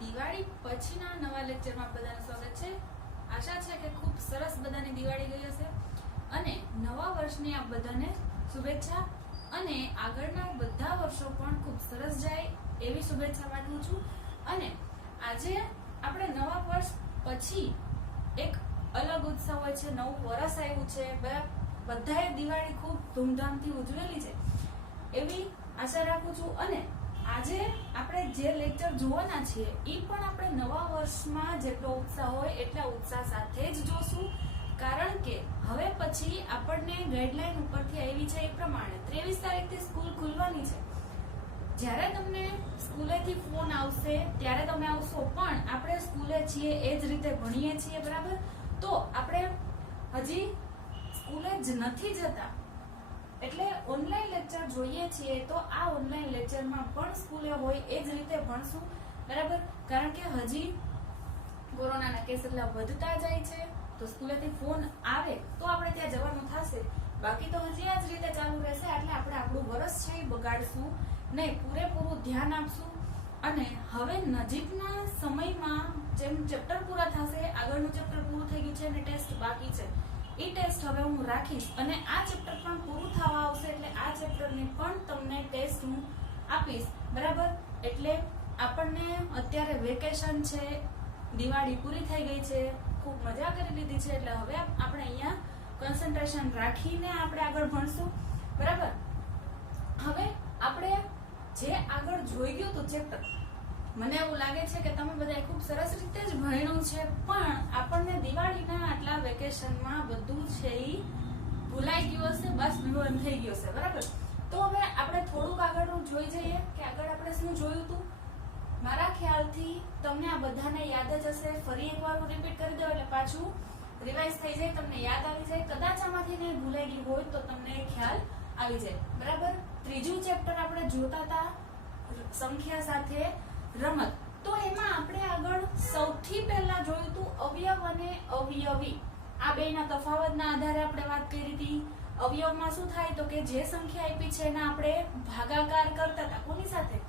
દિવાળી પછીના નવા લેક્ચરમાં બધાનું સ્વાગત છે। આશા છે કે ખૂબ સરસ બધાની દિવાળી ગઈ હશે અને નવા વર્ષની આપ બધાને શુભેચ્છા અને આગળના બધા વર્ષો પણ ખૂબ સરસ જાય એવી શુભેચ્છા પાઠવું છું। અને આજે આપણે નવા વર્ષ પછી એક અલગ ઉત્સવ હોય છે, નવું વર્ષ આવ્યું છે, બધાએ દિવાળી ખૂબ ધૂમધામથી ઉજવેલી છે એવી આશા રાખું છું। અને આજે આપણે જે લેક્ચર જોવાના છીએ એ પણ આપણે નવા વર્ષમાં જેટલો ઉત્સાહ હોય એટલા ઉત્સાહ સાથે જ જોશું, કારણ કે હવે પછી આપણને ગાઈડલાઈન ઉપરથી આવી છે એ પ્રમાણે 23 તારીખથી સ્કૂલ ખુલવાની છે। જ્યારે તમને સ્કૂલેથી ફોન આવશે ત્યારે તમે આવશો, પણ આપણે સ્કૂલે છીએ એ જ રીતે ભણીએ છીએ, બરાબર? તો આપણે હજી સ્કૂલે જ નથી જતા એટલે ઓનલાઈન લેક્ચર જોઈએ છીએ, તો આ ઓનલાઈન લેક્ચરમાં પણ સ્કૂલે હોય એ જ રીતે ભણશું, બરાબર? કારણ કે હજી કોરોનાના કેસ એટલા વધતા જાય છે, તો સ્કૂલેથી ફોન આવે તો આપણે ત્યાં જવાનું થશે, બાકી તો હજી આ જ રીતે ચાલુ રહેશે। એટલે આપણે આપણું વર્ષ છે એ બગાડશું નહીં, પૂરેપૂરું ધ્યાન આપશું। અને હવે નજીકના સમયમાં જેમ ચેપ્ટર પૂરા થશે, આગળનું ચેપ્ટર પૂરું થઈ ગયું છે અને ટેસ્ટ બાકી છે, એ ટેસ્ટ હવે હું રાખીશ અને આ ચેપ્ટર પણ પૂરું થવા આવશે એટલે આ ચેપ્ટરની પણ તમને ટેસ્ટ હું આપીશ, બરાબર? એટલે આપણને અત્યારે વેકેશન છે, દિવાળી પૂરી થઈ ગઈ છે, ખૂબ મજા કરી લીધી છે, એટલે હવે આપણે અહીંયા કોન્સન્ટ્રેશન રાખીને આપણે આગળ ભણશું, બરાબર? હવે આપણે જે આગળ જોઈ ગયું હતું ચેપ્ટર, મને એવું લાગે છે કે તમે બધા ખૂબ સરસ રીતે જ ભણ્યું છે, પણ આપણને દિવાળીના આટલા વેકેશનમાં બધું છે એ ભૂલાઈ ગયું હશે, બસ વિવરણ થઈ ગયું હશે, બરાબર? તો હવે આપણે થોડુંક આગળનું જોઈ જઈએ કે આગળ આપણે શું જોયું હતું। મારા ખ્યાલથી તમને આ બધાને યાદ જ હશે, ફરી એકવાર હું રિપીટ કરી દઉં એટલે પાછું રિવાઇઝ થઈ જાય, તમને યાદ આવી જાય, કદાચ આમાંથી ને ભૂલાઈ ગયું હોય તો તમને ખ્યાલ આવી જાય, બરાબર? ત્રીજું ચેપ્ટર આપણે જોતા હતા સંખ્યા સાથે રમત, તો એમાં આપણે આગળ સૌથી પહેલા જોયું હતું અવયવ અને અવયવી, આ બેના તફાવતના આધારે આપણે વાત કરી હતી। અવયવમાં શું થાય તો કે જે સંખ્યા આપી છે એના આપણે ભાગાકાર કરતા હતા, કોની સાથે?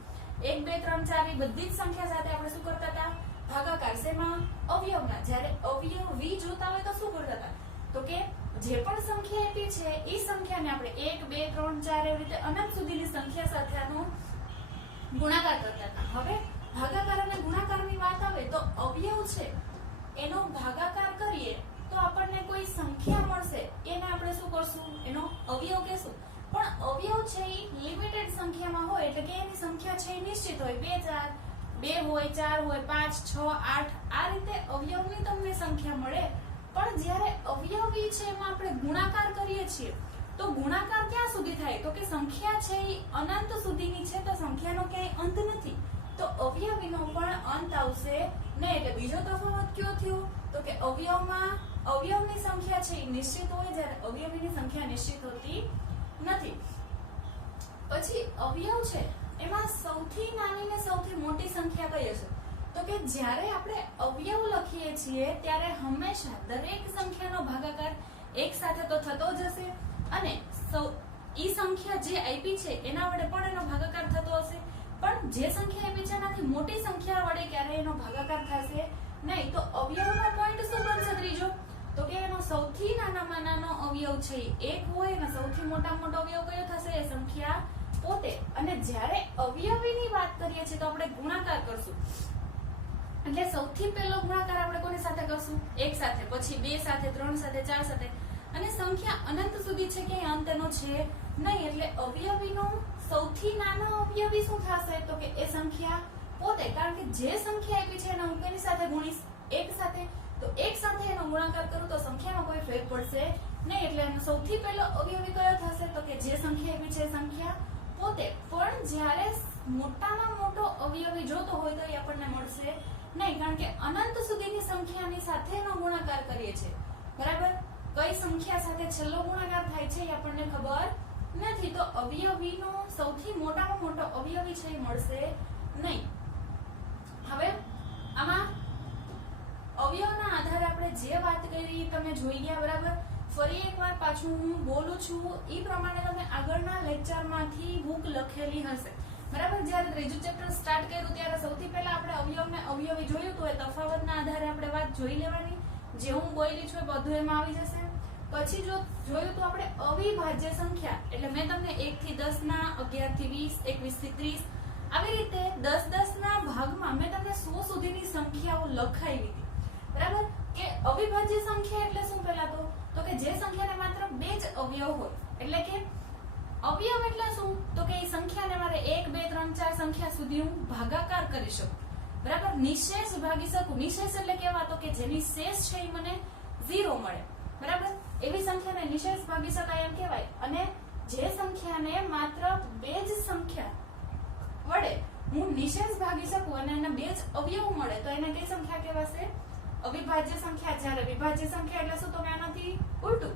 1 2 3 4 એ બધી જ સંખ્યા સાથે આપણે શું કરતા હતા? ભાગાકાર। શેમાં? અવયવના। જ્યારે અવયવી જોતા હોય તો શું કરતા હતા તો કે જે પણ સંખ્યા આપી છે એ સંખ્યાને આપણે 1 2 3 4 એવી રીતે અનંત સુધીની સંખ્યા સાથે આનો ગુણાકાર કરતા હતા। હવે ભાગાકાર અને ગુણાકારની વાત આવે તો અવયવ છે એનો ભાગાકાર કરીએ તો આપણને કોઈ સંખ્યા મળશે, એને આપણે શું કરશું? એનો અવયવ કહેશું। પણ અવયવ છે એ લિમિટેડ સંખ્યામાં હોય એટલે કે એની સંખ્યા છે એ નિશ્ચિત હોય, 2 હોય, 4 હોય, 5 6 8 આ રીતે અવયવની તમને સંખ્યા મળે। પણ જ્યારે અવયવી છે એમાં આપણે ગુણાકાર કરીએ છીએ તો ગુણાકાર ક્યાં સુધી થાય તો કે સંખ્યા છે એ અનંત સુધીની છે, તો સંખ્યાનો ક્યાંય અંત નથી, તો અવયવીનો પણ અંત આવશે નહીં। એટલે બીજો તફાવત કયો થયો તો કે અવયવમાં અવયવની સંખ્યા છે એ નિશ્ચિત હોય, જ્યારે અવયવીની સંખ્યા નિશ્ચિત હોતી નથી। પછી અવયવ છે એમાં સૌથી નાની ને સૌથી મોટી સંખ્યા કઈ હશે તો કે જ્યારે આપણે અવયવ લખીએ છીએ ત્યારે હંમેશા દરેક સંખ્યાનો ભાગાકાર એક સાથે તો થતો જ હશે અને ઈ સંખ્યા જે આપી છે એના વડે પણ એનો ભાગાકાર થતો હશે, પણ જે સંખ્યા આપી છે એનાથી મોટી સંખ્યા વડે ક્યારે એનો ભાગાકાર થશે નહીં। તો અવયવનો પોઈન્ટ શું બનશે ત્રીજો તો કે એનો સૌથી નાનામાં નાનો અવયવ છે એક હોય અને સૌથી મોટામાં મોટો અવયવ કયો થશે? એ સંખ્યા પોતે। અને જ્યારે અવયવીની વાત કરીએ છીએ તો આપણે ગુણાકાર કરશું, એટલે સૌથી પહેલો ગુણાકાર આપણે કોની સાથે કરશું? 1 સાથે, પછી 2 સાથે, 3 સાથે, 4 સાથે, અને સંખ્યા અનંત સુધી છે કે અંત એનો છે નહીં, એટલે અવયવીનો સૌથી નાનો અવયવી શું થશે તો કે એ સંખ્યા પોતે, કારણ કે જે સંખ્યા આપી છે એના હું કેની સાથે ગુણીશ? 1 સાથે, તો 1 સાથે એનો ગુણાકાર કરું તો સંખ્યાનો કોઈ ફેર પડશે નહીં, એટલે એનો સૌથી પહેલો અવયવી કયો થશે તો કે જે સંખ્યા આપી છે સંખ્યા પોતે। પણ જ્યારે મોટામાં મોટો અવયવી જોતો હોય તો એ આપણને મળશે નહીં, કારણ કે અનંત સુધીની સંખ્યાની સાથે એનો ગુણાકાર કરીએ છીએ, બરાબર? કઈ સંખ્યા સાથે છેલ્લો ગુણાકાર થાય છે એ આપણને ખબર નથી, તો અવયવીનો સૌથી મોટામાં મોટો અવયવી છે એ મળશે નહીં। હવે આમાં અવયવના આધારે આપણે જે વાત કરી તમે જોઈ ગયા, બરાબર? ફરી એકવાર પાછું હું બોલું છું એ પ્રમાણે તમે આગળના લેક્ચરમાંથી બુક લખેલી હશે, બરાબર. જ્યારે ત્રીજું ચેપ્ટર સ્ટાર્ટ કર્યું ત્યારે સૌથી પહેલા આપણે અવયવને અવયવી જોયું તો એ તફાવતના આધારે આપણે વાત જોઈ લેવાની. જે હું બોલી છું એ બધું એમાં આવી જશે. પછી જો જોયું તો આપણે અવિભાજ્ય સંખ્યા એટલે મેં તમને 1 થી 10 ના 11 થી 20 21 થી 30 આવી રીતે 10 ના ભાગમાં મેં તમને 100 સુધીની સંખ્યાઓ લખાવી હતી. બરાબર. કે અવિભાજ્ય સંખ્યા એટલે શું પહેલા તો કે જે સંખ્યાને માત્ર 2 જ અવયવ હોય. એટલે કે અવયવ એટલે શું તો કે એ સંખ્યાને મારે 1 2 3 4 સંખ્યા સુધી હું ભાગાકાર કરી શકું. બરાબર. નિશેષ ભાગી શકું. નિશેષ એટલે કેવા તો કે જેની શેષ છે એ મને 0 મળે. બરાબર. એવી સંખ્યાને નિશેષ ભાગી શકાય એમ કહેવાય. અને જે સંખ્યાને માત્ર 2 જ સંખ્યા વડે હું નિશેષ ભાગી શકું અને એને 2 જ અવયવ મળે તો એને કઈ સંખ્યા કહેવાશે? અવિભાજ્ય સંખ્યા. જ્યારે વિભાજ્ય સંખ્યા એટલે શું તો કે આનાથી ઉલટું.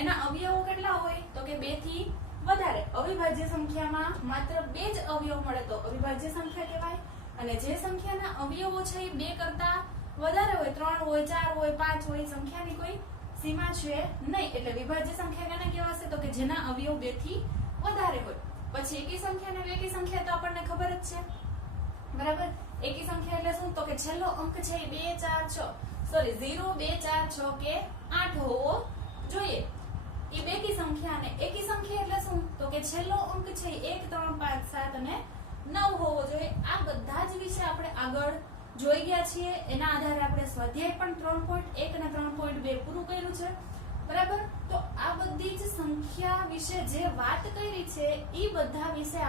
એના અવયવો કેટલા હોય તો કે 2 થી વધારે. અવિભાજ્ય સંખ્યામાં માત્ર 2 જ અવયવ મળે તો અવિભાજ્ય સંખ્યા કહેવાય. અને જે સંખ્યાના અવયવો છે એ 2 કરતા વધારે હોય, 3 હોય, 4 હોય, 5 હોય, સંખ્યાની કોઈ સીમા છે નહીં. એટલે વિભાજ્ય સંખ્યા કેને કહેવાશે તો કે જેના અવયવ 2 થી વધારે હોય. પછી એકી સંખ્યા અને બેકી સંખ્યા તો આપણને ખબર જ છે. બરાબર. એકી સંખ્યા એટલે શું તો કે છેલ્લો અંક છે એ 2 4 6 સોરી 0 2 4 6 કે 8 હોવો જોઈએ. એ બેકી સંખ્યા. અને એકી સંખ્યા એટલે શું તો કે છેલ્લો અંક છે 1 3 5 7 અને 9 હોવો જોઈએ. આ બધા જ વિશે આપણે આગળ જોઈ ગયા છીએ. એના આધારે આપણે સ્વાધ્યાય પણ 3.1 અને 3.2 પૂરું કર્યું છે. બરાબર. તો આ બધી જ સંખ્યા વિશે જે વાત કરી છે એ બધા વિશે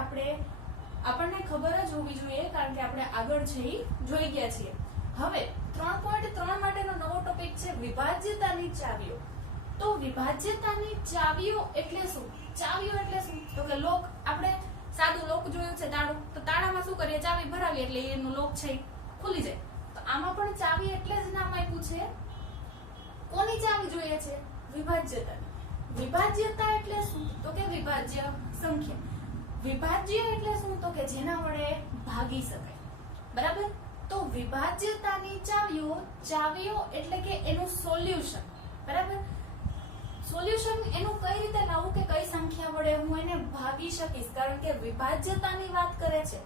આપણને ખબર જ હોવી જોઈએ કારણ કે આપણે આગળ જઈ જોઈ ગયા છીએ. હવે 3.3 માટેનો નવો ટોપિક છે વિભાજ્યતાની ચાવીઓ. તો વિભાજ્યતાની ચાવીઓ એટલે શું? ચાવીઓ એટલે શું તો કે લોક. આપણે સાદું લોક જોયું છે તાળું. તો તાળામાં શું કરીએ? ચાવી ભરાવીએ એટલે એનો લોક છે ખુલી જાય. તો આમાં પણ ચાવી એટલે જ નામ આપ્યું છે. કોની ચાવી જોઈએ છે? વિભાજ્યતાની. વિભાજ્યતા એટલે શું તો કે વિભાજ્ય સંખ્યા. વિભાજ્ય એટલે શું તો કે જેના વડે ભાગી શકાય. બરાબર. તો વિભાજ્યતાની ચાવીઓ એટલે કે એનું સોલ્યુશન. બરાબર. સોલ્યુશન એનું કઈ રીતે લાવવું કે કઈ સંખ્યા વડે હું એને ભાગી શકીશ. કારણ કે વિભાજ્યતાની વાત કરે છે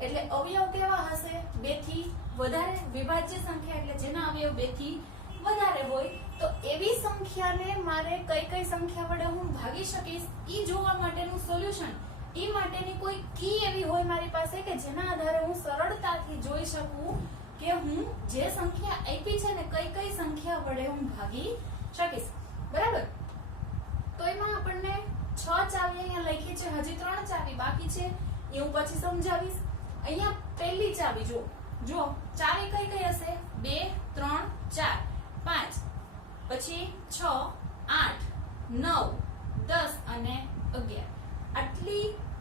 એટલે અવયવ કેવા હશે? 2 થી વધારે. વિભાજ્ય સંખ્યા એટલે જેના અવયવ 2 થી વધારે હોય. તો એવી સંખ્યાને મારે કઈ સંખ્યા વડે હું ભાગી શકીશ ઈ જોવા માટેનું સોલ્યુશન, ઈ માટેની કોઈ કી એવી હોય મારી પાસે કે જેના આધારે હું સરળતાથી જોઈ શકું કે હું જે સંખ્યા આપી છે ને કઈ સંખ્યા વડે હું ભાગી શકીશ. બરાબર. તો એમાં આપણને 6 ચાવી અહીંયા લખી છે. હજી 3 ચાવી બાકી છે એ હું પછી સમજાવીશ. અહીંયા પહેલી ચાવી જો ચાવી કઈ હશે? 2 3 4 5 પછી 6 8 9 10 અને 11.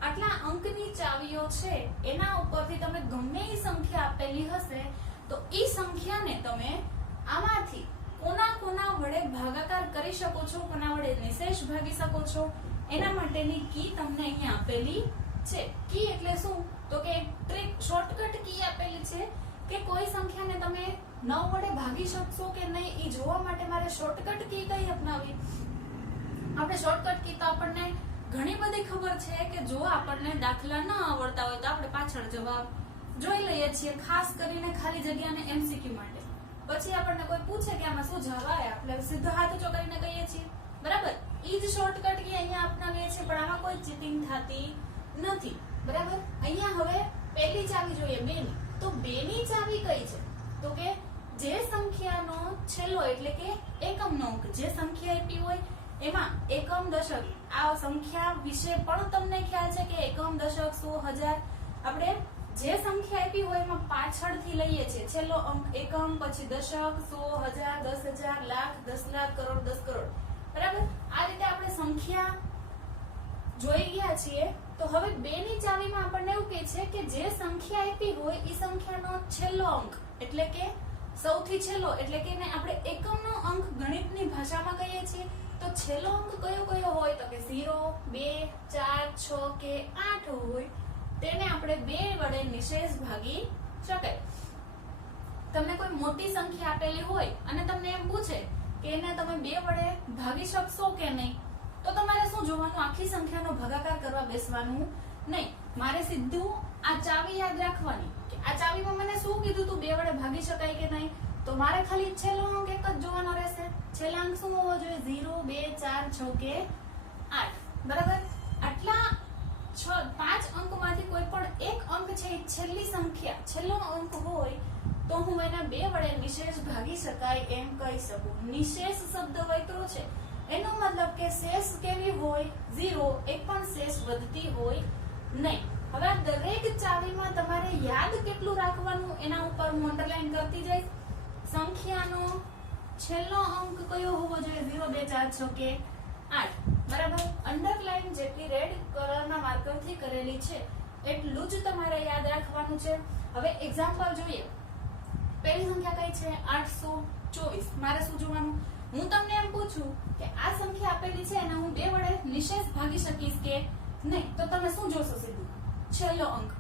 આટલા અંકની ચાવીઓ છે. એના ઉપરથી તમે ગમે એ સંખ્યા આપેલી હશે તો એ સંખ્યાને તમે આમાંથી કોના વડે ભાગાકાર કરી શકો છો, કોના વડે નિશેષ ભાગી શકો છો એના માટેની કી તમને અહીંયા આપેલી છે. કી એટલે શું તો કે ટ્રીક શોર્ટકટ કી આપેલી છે કે કોઈ સંખ્યાને તમે 9 વડે ભાગી શકશો કે નહીં એ જોવા માટે મારે શોર્ટકટ કી કઈ અપનાવી? આપણે શોર્ટકટ કી તો આપણને ઘણી બધી ખબર છે કે જો આપણને દાખલા ન આવડતા હોય તો આપણે પાછળ જવાબ જોઈ લઈએ છીએ, ખાસ કરીને ખાલી જગ્યાને MCQ માટે. પછી આપણને કોઈ પૂછે કે આમાં શું જવાબ આવે આપણે સીધો હાથ ઊંચો કરીને કહીએ છીએ. બરાબર. ઈ જ શોર્ટકટ કી અહીંયા અપનાવીએ છીએ પણ આમાં કોઈ ચીટિંગ થતી નથી. બરાબર. અહીંયા હવે પહેલી ચાવી જોઈએ 2 ની. તો 2 ની ચાવી કઈ છે તો કે જે સંખ્યાનો છેલ્લો એટલે કે એકમનો અંક જે સંખ્યા આપી હોય એમાં એકમ દશક આ સંખ્યા વિશે પણ તમને ખ્યાલ છે કે એકમ દશક 100 1000 આપણે જે સંખ્યા આપી હોય એમાં પાછળથી લઈએ છીએ છેલ્લો અંક એકમ, પછી દશક, 100 1000 10000 લાખ 10 લાખ કરોડ 10 કરોડ. બરાબર. આ રીતે આપણે સંખ્યા જોઈ ગયા છીએ. તો હવે 2 ની ચાવીમાં આપણને એવું કહે છે કે જે સંખ્યા આપી હોય એ સંખ્યાનો છેલ્લો અંક એટલે કે સૌથી છેલ્લો એટલે કે એને આપણે એકમનો અંક ગણિતની ભાષામાં કહીએ છીએ. તો છેલ્લો અંક કયો હોય તો કે 0 2 4 6 કે 8 હોય તેને આપણે 2 વડે નિશેષ ભાગી શકાય. તમને કોઈ મોટી સંખ્યા આપેલી હોય અને તમને એમ પૂછે કે એને તમે 2 વડે ભાગી શકશો કે નહીં તો તમારે શું જોવાનું? આખી સંખ્યાનો ભાગાકાર કરવા બેસવાનું નહીં, મારે સીધું આ ચાવી યાદ રાખવાની કે આ ચાવીમાં મને શું કીધું તું 2 વડે ભાગી શકાય કે નહીં. તો મારે ખાલી છેલ્લો અંક એક જ જોવાનો રહેશે. છેલ્લા અંક શું હોવો જોઈએ? 0, 2, 4, 6 કે 8. બરાબર. આટલા 5 અંકમાંથી કોઈ પણ એક અંક છે એ છેલ્લી સંખ્યા, છેલ્લો અંક હોય તો હું એના 2 વડે નિશેષ ભાગી શકાય એમ કહી શકું. નિશેષ શબ્દ વૈતરો છે, એનો મતલબ કે શેષ કેવી હોય? 0. એક પણ શેષ વધતી હોય નહીં. હવે આ દરેક ચાવીમાં તમારે યાદ કેટલું રાખવાનું એના ઉપર હું અંડરલાઈન કરતી જઈશ. સંખ્યાનો છેલ્લો અંક કયો હોવો જોઈએ? 0, 2, 4, 6 કે 8. બરાબર. અંડરલાઈન જેટલી રેડ કલરના માર્કરથી કરેલી છે એટલું જ તમારે યાદ રાખવાનું છે. હવે એક્ઝામ્પલ જોઈએ. પહેલી સંખ્યા કઈ છે? 824. મારે શું જોવાનું? હું તમને એમ પૂછું કે આ સંખ્યા આપેલી છે અને હું 2 વડે નિશેષ ભાગી શકીશ કે નહીં, તો તમે શું જોશો? સીધું છેલ્લો અંક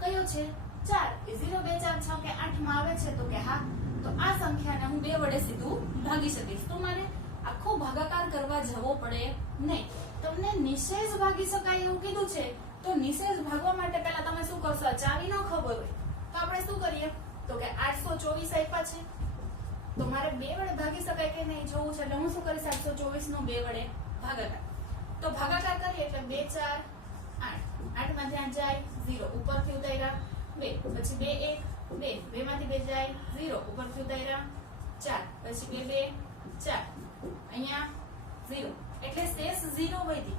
કયો છે? 4. 0, 2, 4, 6 કે 8 માં આવે છે તો કે હા, તો આ સંખ્યાને હું 2 વડે સીધું ભાગી શકીશ. તો મારે આખો ભાગાકાર કરવા જવો પડે નહીં. તમને નિશેષ ભાગી શકાય એવું કીધું છે, તો નિશેષ ભાગવા માટે પહેલા તમે શું કરશો? ચાવી ન ખબર હોય તો આપણે શું કરીએ? તો કે 824 આપ્યા છે તો મારે 2 વડે ભાગી શકાય કે નહીં જોવું છે. એટલે હું શું કરીશ? 824 નો 2 વડે ભાગાકાર. તો ભાગાકાર કરીએ એટલે 2, 4, 8. 8 માં ધ્યાન જાય 0, ઉપરથી ઉતાર્યા 2, પછી 2, 1, 2, 2 માંથી 2 જાય 0, ઉપરથી ઉતાર્યા 4, પછી 2, 2, 4, અહીંયા 0, એટલે શેષ 0 વધી.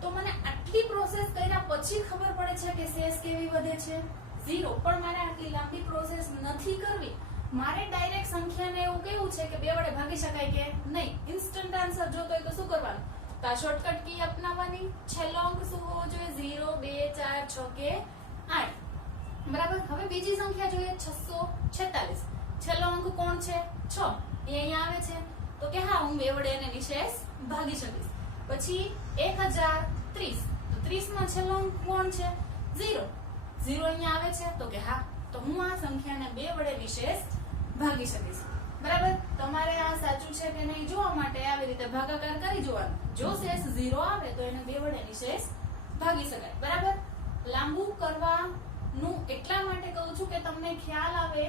તો મને આટલી પ્રોસેસ કર્યા પછી ખબર પડે છે કે શેષ કેવી વધે છે? 0. પણ મારે આટલી લાંબી પ્રોસેસ નથી કરવી. મારે ડાયરેક્ટ સંખ્યાને એવું કેવું છે કે 2 વડે ભાગી શકાય કે નહીં. ઇન્સ્ટન્ટ આન્સર જોતો હોય તો શું કરવાનું? તો આ શોર્ટકટ કી અપનાવવાની. છેલ્લો અંક શું હોવો જોઈએ? 0, 2, 4, 6 કે 8. બરાબર. હવે બીજી સંખ્યા જોઈએ 646. છેલ્લો અંક કોણ છે? 6. એ અહીંયા આવે છે તો કે હા, હું 2 વડે એને નિશેષ ભાગી શકીશ. પછી 1030. તો 30 માં છેલ્લો અંક કોણ છે? 0. 0 અહીંયા આવે છે તો કે હા, તો હું આ સંખ્યાને 2 વડે નિશેષ ભાગી શકીશ. બરાબર. તમારે આ સાચું છે કે નહીં જોવા માટે આવી રીતે ભાગાકાર કરી જોવાનું. જો શેષ 0 આવે તો એને 2 વડે નિશેષ ભાગી શકાય. બરાબર. લાંબુ કરવાનું એટલા માટે કહું છું કે તમને ખ્યાલ આવે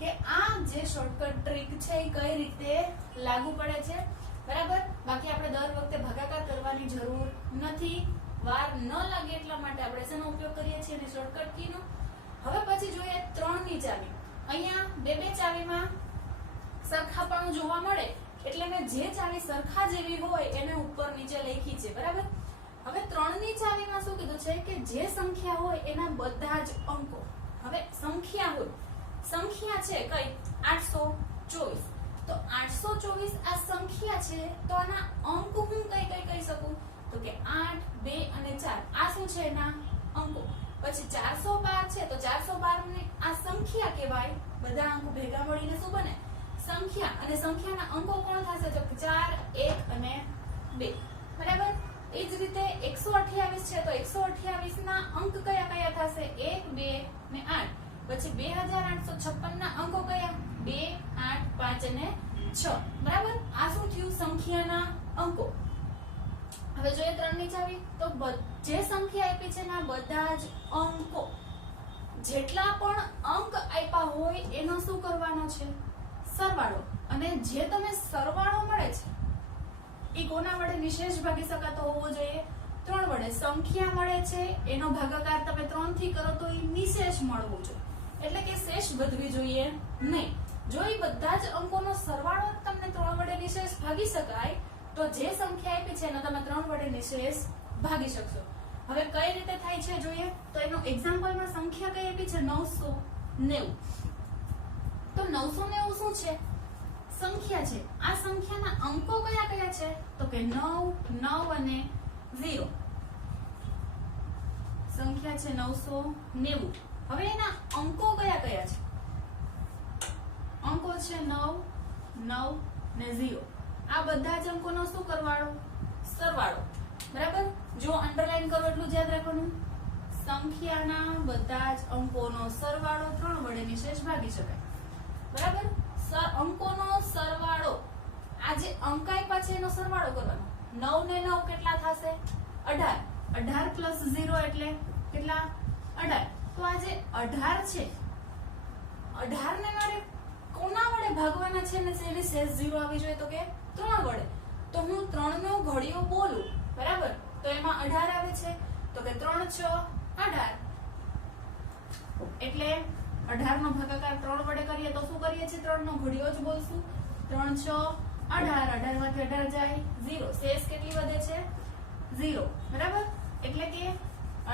કે આ જે શોર્ટકટ ટ્રીક છે એ કઈ રીતે લાગુ પડે છે. બરાબર. બાકી આપણે દર વખતે ભાગાકાર કરવાની જરૂર નથી. વાર ન લાગે એટલા માટે આપણે શેનો ઉપયોગ કરીએ છીએ? એની શોર્ટકટ કીનો. હવે પછી જોઈએ 3 ની ચાવી. અહીંયા 2 ચાવીમાં સરખાપણું જોવા મળે એટલે મેં જે ચાવી સરખા જેવી હોય એને ઉપર નીચે લખી છે. બરાબર. હવે 3 ની ચાવીમાં શું કીધું છે કે જે સંખ્યા હોય એના બધા જ અંકો. હવે સંખ્યા હોય, સંખ્યા છે કઈ? 824. તો 824 આ સંખ્યા છે તો આના અંક હું કઈ કઈ કહી શકું? તો કે 8, 2 અને 4 આ શું છે? એના અંકો. પછી 412 છે તો 412 ને આ સંખ્યા કહેવાય. બધા અંકો ભેગા મળીને શું બને? સંખ્યા. અને સંખ્યાના અંકો કોણ થશે? તો 4, 1 અને 2. બરાબર. એ જ રીતે 128 છે તો 128 ના અંક કયા કયા થશે? 1, 2 ને 8. પછી 2856 ના અંકો કયા? 2, 8, 5 અને 6. બરાબર. આ શું થયું? સંખ્યાના અંકો. હવે જોઈએ 3 ની ચાવી. તો જે સંખ્યા આપી છે ના બધા જ અંકો, જેટલા પણ અંક આપ્યા હોય એનો શું કરવાનો છે? સરવાળો. અને જે તમે સરવાળો મળે છે એ કોના વડે નિશેષ ભાગી શકાતો હોવો જોઈએ? 3 વડે. સંખ્યા મળે છે એનો ભાગાકાર તમે 3 થી કરો તો એ નિશેષ મળવો જોઈએ. એટલે કે શેષ વધવી જોઈએ નહીં. જો એ બધા જ અંકોનો સરવાળો તમને 3 વડે નિશેષ ભાગી શકાય તો જે સંખ્યા આપી છે એનો તમે 3 વડે નિશેષ ભાગી શકશો. હવે કઈ રીતે થાય છે જોઈએ. તો એનો એક્ઝામ્પલમાં સંખ્યા કઈ આપી છે? 990. તો 990 શું છે? સંખ્યા છે. આ સંખ્યાના અંકો કયા કયા છે? તો કે 9, 9 અને 0. સંખ્યા છે 990. હવે એના અંકો કયા કયા છે? અંકો છે 9, 9 ને 0. આ બધા જ અંકોનો શું કરવાળો? સરવાળો. બરાબર. જો અંડરલાઈન કરો એટલું જ યાદ રાખવાનું. સંખ્યાના બધા જ અંકોનો સરવાળો 3 વડે નિશેષ ભાગી શકાય. બરાબર. અંકોનો સરવાળો. આ જે અંક આપ્યા છે એનો સરવાળો કરવાનો. 9 ને 9 કેટલા થશે? 18. 18 પ્લસ 0 એટલે કેટલા 18. તો આ જે 18 છે 18 ને મારે કોના વડે ભાગવાના છે ને જેની શેષ 0 આવી જોઈએ તો કે 3 વડે. તો હું 3 નો ઘડિયો બોલું બરાબર તો એમાં 18 આવે છે તો કે 3 6 18 એટલે 18 નો ભાગાકાર 3 વડે કરીએ તો શું કરીએ છીએ 3 નો ઘડિયો જ બોલશું 3 6 18 18 માંથી 18 જાય 0 શેષ કેટલી વધે છે 0 બરાબર. એટલે કે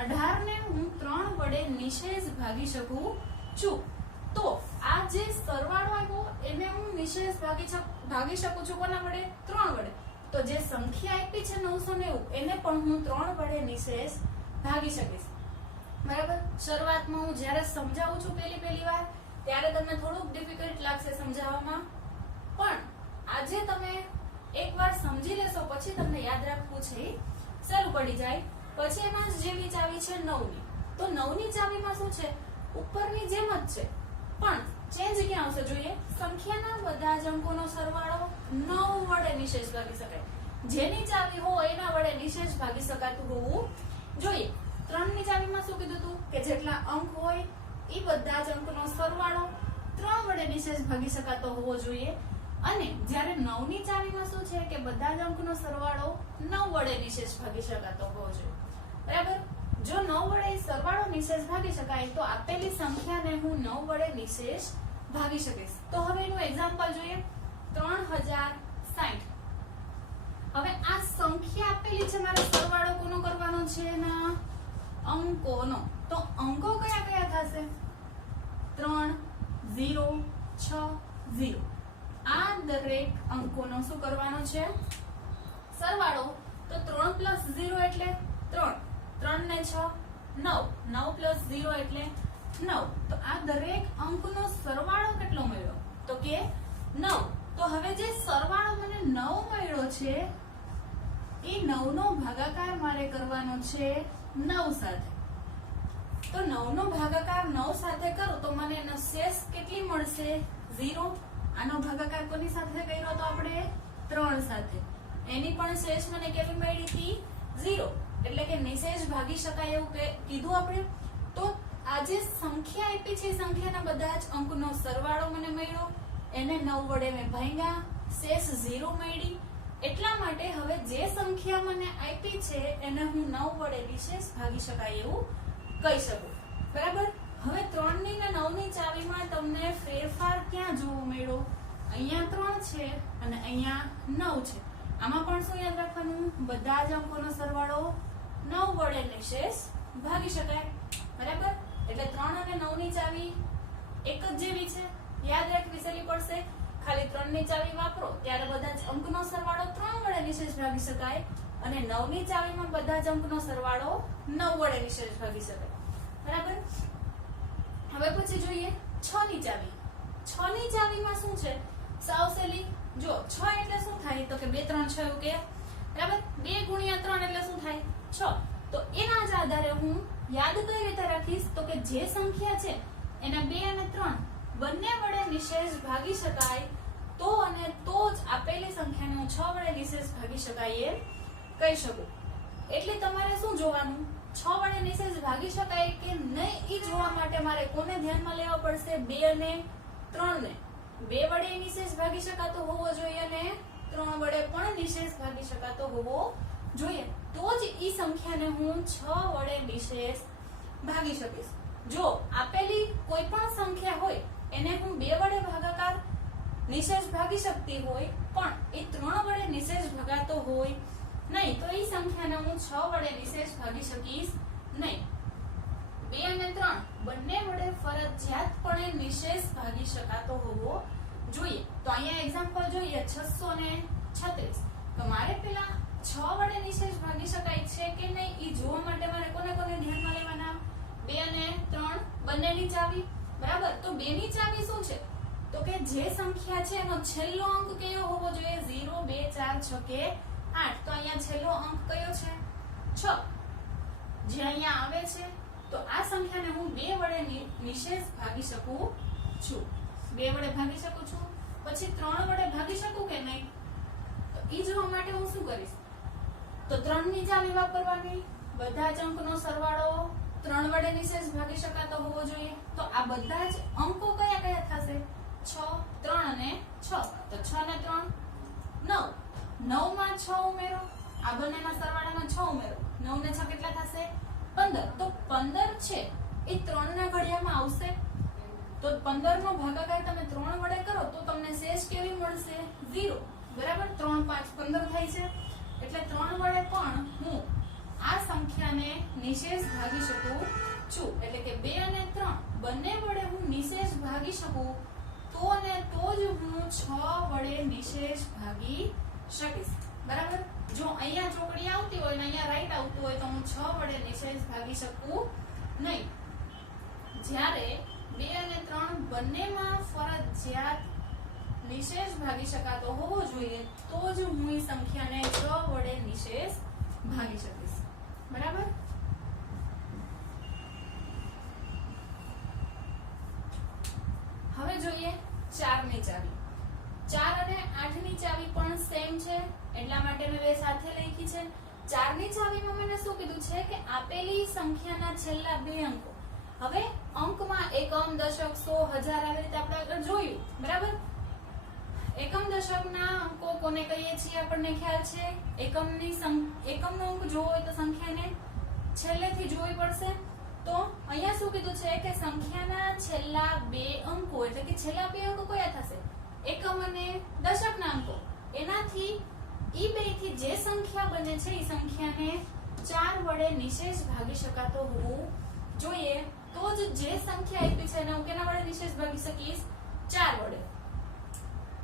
18 ને હું 3 વડે નિશેષ ભાગી શકું છું. તો આ જે સરવાળો આવ્યો એને હું નિશેષ ભાગી શકું છું કોના વડે 3 વડે. તો જે સંખ્યા આપી છે 990 એને પણ હું 3 વડે નિશેષ ભાગી શકીશ બરાબર. શરૂઆતમાં હું જ્યારે સમજાવું છું પહેલી વાર ત્યારે તમને થોડુંક ડિફિકલ્ટ લાગશે સમજાવવામાં પણ આજે તમે એકવાર સમજી લેશો પછી તમને યાદ રાખવું છે સરળ પડી જાય. પછી એમાં જેવી ચાવી છે 9 ની તો 9 ની ચાવીમાં શું છે ઉપરની જેમ જ છે પણ ચેન્જ ક્યાં આવશે જોઈએ સંખ્યાના બધા જ અંકોનો સરવાળો 9 વડે નિશેષ ભાગી શકાય. જેની ચાવી હોય એના વડે નિશેષ ભાગી શકાતું હોવું જોઈએ. 3 ની ચાવીમાં શું કીધું હતું કે જેટલા અંક હોય એ બધા જ અંકનો સરવાળો 3 વડે નિશેષ ભાગી શકાતો હોવો જોઈએ. અને જ્યારે 9 ની ચાવીમાં શું છે કે બધા જ અંકનો સરવાળો 9 વડે નિશેષ ભાગી શકાતો હોવો જોઈએ બરાબર. જો 9 વડે સરવાળો નિશેષ ભાગી શકાય તો આપેલી સંખ્યાને હું 9 વડે નિશેષ ભાગી શકીશ. તો હવે એનું એક્ઝામ્પલ જોઈએ 3060. હવે આ સંખ્યા આપેલી છે મારે સરવાળો કોનો કરવાનો છે ના અંકોનો. તો અંકો કયા કયા થશે 3 0 6 0. આ દરેક અંકોનો શું કરવાનો છે સરવાળો. તો 3 પ્લસ 0 એટલે 3 3 ને 6 9 9 પ્લસ 0 એટલે 9. તો આ દરેક અંકનો સરવાળો કેટલો મળ્યો તો કે 9. તો હવે જે સરવાળો મને 9 મળ્યો છે એ 9 નો ભાગાકાર મારે કરવાનો છે 9 સાથે. તો 9 નો ભાગાકાર 9 સાથે કરું તો મને એનો શેષ કેટલી મળશે 0. આનો ભાગાકાર કોની સાથે કર્યો તો આપણે 3 સાથે. એની પણ શેષ મને કેવી મળી હતી 0. એટલે કે નિશેષ ભાગી શકાય એવું કીધું આપણે. તો આ જે સંખ્યા આપી છે સંખ્યાના બધા જ અંકનો સરવાળો મને મળ્યો એને 9 વડે મેં ભાગ્યા શેષ 0 મળી. એટલા માટે હવે જે સંખ્યા મને આપી છે એને હું 9 વડે નિશેષ ભાગી શકાય એવું કહી શકું બરાબર. હવે 3 ની અને 9 ની ચાવીમાં તમને ફેરફાર ક્યાં જોવા મળ્યો અહીંયા 3 છે અને અહીંયા 9 છે. આમાં પણ શું યાદ રાખવાનું બધા જ અંકોનો સરવાળો 9 વડે નિશેષ ભાગી શકાય બરાબર. એટલે 3 અને 9 ની ચાવી એક જ જેવી છે યાદ રાખવી સહેલી પડશે. ખાલી 3 ની ચાવી વાપરો ત્યારે બધા જ અંકનો સરવાળો 3 વડે નિશેષ ભાગી શકાય અને 9 ની ચાવીમાં બધા જ અંકનો સરવાળો 9 વડે નિશેષ ભાગી શકાય બરાબર. હવે પછી જોઈએ 6 ની ચાવી. 6 ની ચાવીમાં શું છે સાવ સહેલી. જો 6 એટલે શું થાય તો કે 2 3 6 એવું કે બરાબર. 2 ગુણ્યા 3 એટલે શું થાય 6. તો એના જ આધારે હું યાદ કઈ રીતે રાખીશ તો કે જે સંખ્યા છે એના 2 અને 3 બંને વડે નિશેષ ભાગી શકાય તો અને તો જ આપેલી સંખ્યાને હું 6 વડે નિશેષ ભાગી શકાય એમ કહી શકું. એટલે તમારે શું જોવાનું 6 વડે નિશેષ ભાગી શકાય કે નહીં એ જોવા માટે મારે કોને ધ્યાનમાં લેવા પડશે 2 અને 3 ને. 2 વડે નિશેષ ભાગી શકાતો હોવો જોઈએ અને 3 વડે પણ નિશેષ ભાગી શકાતો હોવો જોઈએ. તો જ ઈ સંખ્યાને હું 6 વડે નિશેષ ભાગી શકીશ. જો આપેલી કોઈ પણ સંખ્યા હોય એને હું 2 વડે ભાગાકાર નિશેષ ભાગી શકતી હોય પણ એ 3 વડે નિશેષ ભાગાતો હોય નહીં તો એ સંખ્યાને હું 6 વડે નિશેષ ભાગી શકીશ નહીં. 2 અને 3 બંને વડે ફરજિયાતપણે નિશેષ ભાગી શકાતો હોવો જોઈએ. તો અહીંયા એક્ઝામ્પલ જોઈએ 636. તો મારે પેલા 6 વડે નિશેષ ભાગી શકાય છે કે નહીં એ જોવા માટે મારે કોને કોને ધ્યાનમાં લેવાના 2 અને 3 બંનેની ચાવી બરાબર. તો 2 ની ચાવી શું છે તો કે જે સંખ્યા છે એનો છેલ્લો અંક કયો હોવો જોઈએ 0 2 4 6 કે 8. તો અહીંયા છેલ્લો અંક કયો છે 6 જે અહીંયા આવે છે. તો આ સંખ્યાને હું 2 વડે નિશેષ ભાગી શકું છું. 2 વડે ભાગી શકું છું. પછી 3 વડે ભાગી શકું કે નહીં તો ઈ જોવા માટે હું શું કરીશ તો 3 ની ચાવી વાપરવાની બધા જ અંકનો સરવાળો 3 વડે નિશેષ ભાગી શકાતો હોવો જોઈએ. તો આ બધા જ અંકો કયા કયા થશે? 6, 3 અને 6. તો 6 ને 3 9. 9 માં 6 ઉમેરો, આ બંનેના સરવાળામાં 6 ઉમેરો. 9 ને 6 કેટલા થશે? 15. તો 15 છે એ 3 ના ઘડિયામાં આવશે. તો 15 નો ભાગાકાર તમે 3 વડે કરો તો તમને શેષ કેવી મળશે? 0. બરાબર? 3 5 15 થાય છે. એટલે 3 વડે પણ હું આ સંખ્યાને નિશેષ ભાગી શકું છું. એટલે કે 2 અને 3 બંને વડે હું નિશેષ ભાગી શકું તો ને તો જ હું 6 વડે નિશેષ ભાગી શકીશ. બરાબર? જો અહીંયા ચોકડી આવતી હોય ને અહીંયા રાઈટ આવતું હોય તો હું 6 વડે નિશેષ ભાગી શકું નહીં. જ્યારે 2 અને 3 બંનેમાં ફરજિયાત નિશેષ ભાગી શકાતો હોવો જોઈએ તો જ હું એ સંખ્યાને 6 વડે નિશેષ ભાગી શકીશ. બરાબર? હવે જોઈએ 4 ની ચાવી. 4 અને 8 ની ચાવી પણ સેમ છે એટલા માટે મેં બે સાથે લખી છે. 4 ની ચાવીમાં મને શું કીધું છે કે આપેલી સંખ્યાના છેલ્લા બે અંકો. હવે અંકમાં એકમ, દશક, 100, 1000 આવી રીતે આપણે આગળ જોયું. બરાબર? એકમ દશકના અંકો કોને કહીએ છીએ આપણને ખ્યાલ છે. એકમનો અંક જોવો હોય તો સંખ્યાને છેલ્લેથી જોવી પડશે. તો અહીંયા શું કીધું છે કે સંખ્યાના છેલ્લા બે અંકો એટલે કે છેલ્લા બે અંકો કયા થશે? એકમ અને દશકના અંકો. એનાથી ઈ બેથી જે સંખ્યા બને છે એ સંખ્યાને 4 વડે નિશેષ ભાગી શકાતો હોવું જોઈએ. તો જ જે સંખ્યા આપી છે એને હું કેના વડે નિશેષ ભાગી શકીશ? 4 વડે.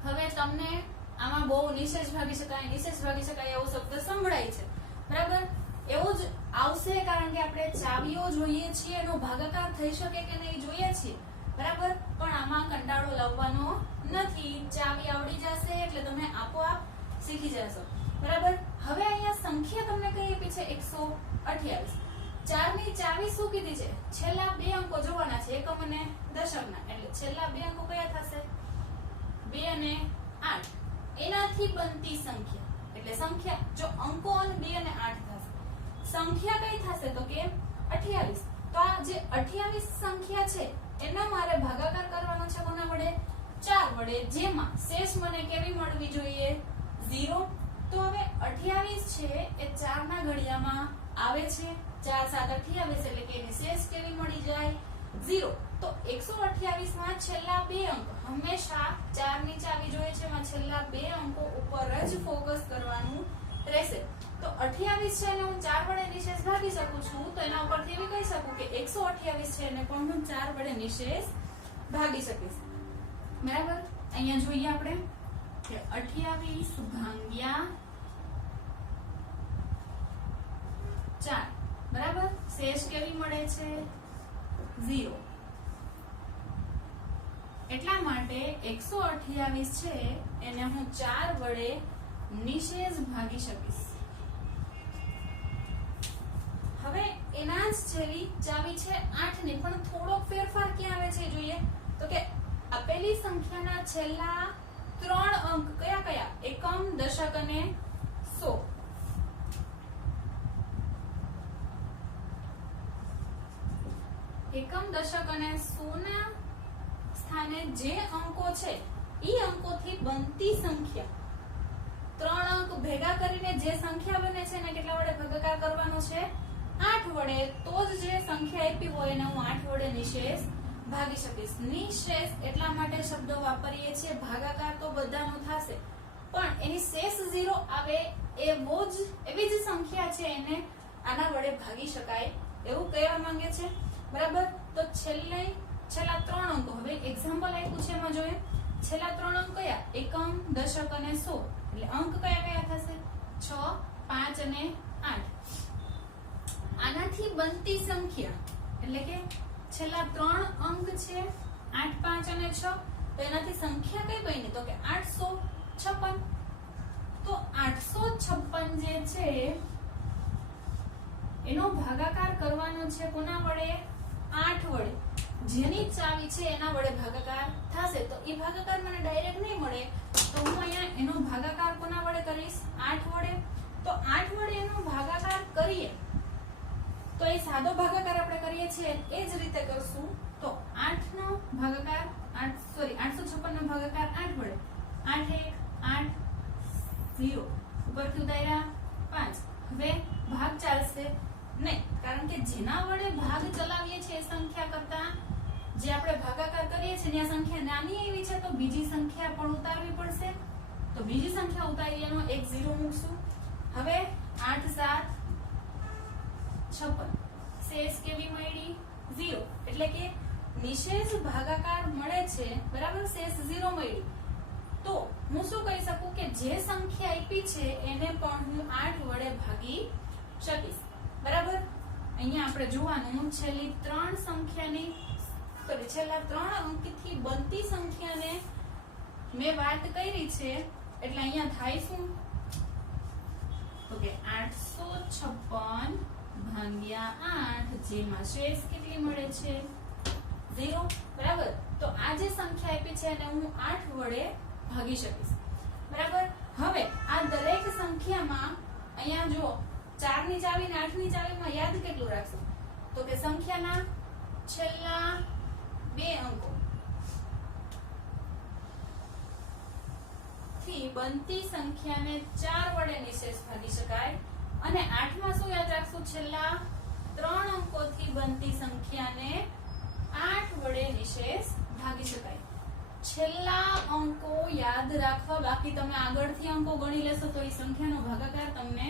હવે તમને આમાં બહુ નિશેષ ભાગી શકાય એવો શબ્દ સંભળાય છે. બરાબર? એવું જ આવશે કારણ કે આપણે ચાવીઓ જોઈએ છીએ એનો ભાગાકાર થઈ શકે કે નહીં જોઈએ છીએ. બરાબર? પણ આમાં કંટાળો લાવવાનો નથી. ચાવી આવડી જશે એટલે તમે આપોઆપ શીખી જશો. બરાબર? હવે અહીંયા સંખ્યા તમને કઈ આપી છે? 128. 4 ની ચાવી શું કીધી છે? છેલ્લા બે અંકો જોવાના છે એકમ અને દશકના. એટલે છેલ્લા બે અંકો કયા થશે? 2 અને 8. એનાથી બનતી સંખ્યા એટલે સંખ્યા જો અંકો અને 2 અને 8 થશે. સંખ્યા કઈ થશે તો કે 28. તો આ જે 28 સંખ્યા છે એના મારે ભાગાકાર કરવાનો છે કોના વડે? 4 વડે. જેમાં શેષ મને કેવી મળવી જોઈએ? 0. તો હવે 28 છે એ 4 ના ઘડિયામાં આવે છે. 4 7 28 એટલે કે એની શેષ કેવી મળી જાય? 0. તો 128 માં છેલ્લા બે અંક હંમેશા 4 ની ચાવી જોઈએ છે એમાં છેલ્લા બે અંકો ઉપર જ ફોકસ કરવાનું રહેશે. તો 28 છે એને હું 4 વડે નિશેષ ભાગી શકું છું. તો એના ઉપરથી એવી કહી શકું કે 128 છે એને પણ હું 4 વડે નિશેષ ભાગી શકીશ. બરાબર? અહીંયા જોઈએ આપણે કે 28 ભાગ્યા 4. બરાબર? શેષ કેવી મળે છે? 0. એટલા માટે 128 છે એને હું 4 વડે નિશેષ ભાગી શકીશ. હવે એના જ જેવી ચાવી છે 8 ની પણ થોડોક ફેરફાર ક્યાં આવે છે જોઈએ તો કે આપેલી સંખ્યાના છેલ્લા 3 અંક કયા કયા? એકમ, દશક અને 100. એકમ, દશક અને 100 ના સ્થાને જે અંકો છે ઈ અંકોથી બનતી સંખ્યા 3 અંક ભેગા કરીને જે સંખ્યા બને છે એને કેટલા વડે ભાગાકાર કરવાનો છે? 8 વડે. તો જ જે સંખ્યા આપી હોય એને હું 8 વડે નિશેષ ભાગી શકીશ. નિશેષ એટલા માટે શબ્દ વાપરીએ છીએ. ભાગાકાર તો બધાનો થશે પણ એની શેષ 0 આવે એવી જ સંખ્યા છે એને આના વડે ભાગી શકાય એવું કહેવા માંગે છે. બરાબર? તો છેલ્લા 3 અંકો હવે એક્ઝામ્પલ આપ્યું છે એમાં જોઈએ. છેલ્લા 3 અંક કયા? એકમ, દશક અને 100. એટલે અંક કયા કયા થશે? 6, 5 અને 8. આનાથી બનતી સંખ્યા એટલે કે છેલ્લા 3 અંક છે 8, 5 અને 6. તો એનાથી સંખ્યા કઈ બની? તો કે 856. તો 856 જે છે એનો ભાગાકાર કરવાનો છે કોના વડે? 8 વડે. જેની ચાવી છે એના વડે ભાગાકાર થશે. તો એ ભાગાકાર મને ડાયરેક્ટ નહીં મળે તો હું અહીંયા એનો ભાગાકાર કોના વડે કરીશ? 8 વડે. તો 8 વડે એનો ભાગાકાર કરીએ તો એ સાદો ભાગાકાર આપણે કરીએ છીએ એ જ રીતે કરશું. તો 8 નો ભાગાકાર 856 નો ભાગાકાર 8 વડે 8 1 8 0 ઉપરથી ઉતાર્યા 5. હવે ભાગ ચાલશે નહીં, કારણ કે જેના વડે ભાગ ચલાવીએ છીએ એ સંખ્યા કરતા જે આપણે ભાગાકાર કરીએ છીએ ત્યાં સંખ્યા નાની એવી છે તો બીજી સંખ્યા પણ ઉતારવી પડશે. તો બીજી સંખ્યા ઉતારી એનો એક 0 મૂકશું. હવે 8 7 56 શેષ કેવી મળી 0, એટલે કે નિશેષ ભાગાકાર મળે છે બરાબર, શેષ 0 મળી. તો હું શું કહી શકું કે જે સંખ્યા આપી છે એને પણ હું 8 વડે ભાગી શકીશ બરાબર. અહીંયા આપણે જોવાનું છેલ્લી 3 સંખ્યાની છેલ્લા 3 અંકથી બનતી સંખ્યાને મેં વાત કરી છે, એટલે અહીંયા થાય શું તો કે 856 ભાગ્યા 8 જેમાં શેષ કેટલી મળે છે 0 બરાબર. તો આ જે સંખ્યા આપી છે એને હું 8 વડે ભાગી શકીશ બરાબર. હવે આ દરેક સંખ્યામાં અહીંયા જો 4 ની ચાવી ને 8 ની ચાવીમાં યાદ કેટલું રાખશું તો કે સંખ્યાના છેલ્લા 2 અંકો થી બનતી સંખ્યાને 4 વડે નિશેષ ભાગી શકાય. અને 8 માં શું યાદ રાખશું, છેલ્લા 3 અંકોથી બનતી સંખ્યાને 8 વડે નિશેષ ભાગી શકાય. છેલ્લા અંકો યાદ રાખવા, બાકી તમે આગળથી અંકો ગણી લેશો તો એ સંખ્યાનો ભાગાકાર તમને